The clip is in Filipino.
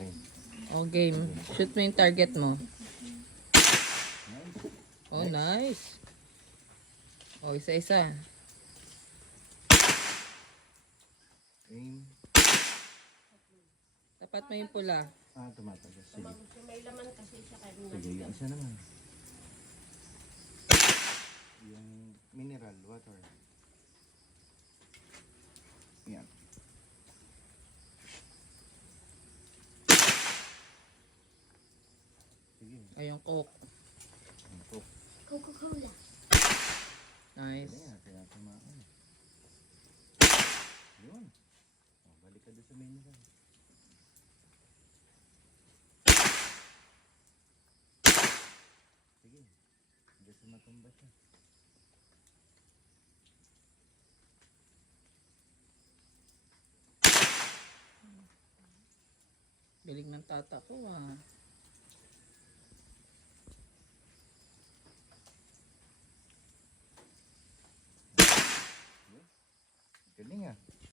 akin. Oh, game. Shoot mo yung target mo. Nice. Oh, nice. Oh, isa-isa. Aim. Tapat mo yung pula. Tumatagas. Sige. May laman kasi siya kayo. Sige, yung isa naman. Yung mineral water. Yan. Sige. Ay, yung coke. Ang cook. Coca-Cola. Nice. Kaya kaya tumaan. Yun. Oh, balik ka doon sa mineral. Sige. Hanggang sa matumba siya. Bilig ng tata ko, ah. Galing ah.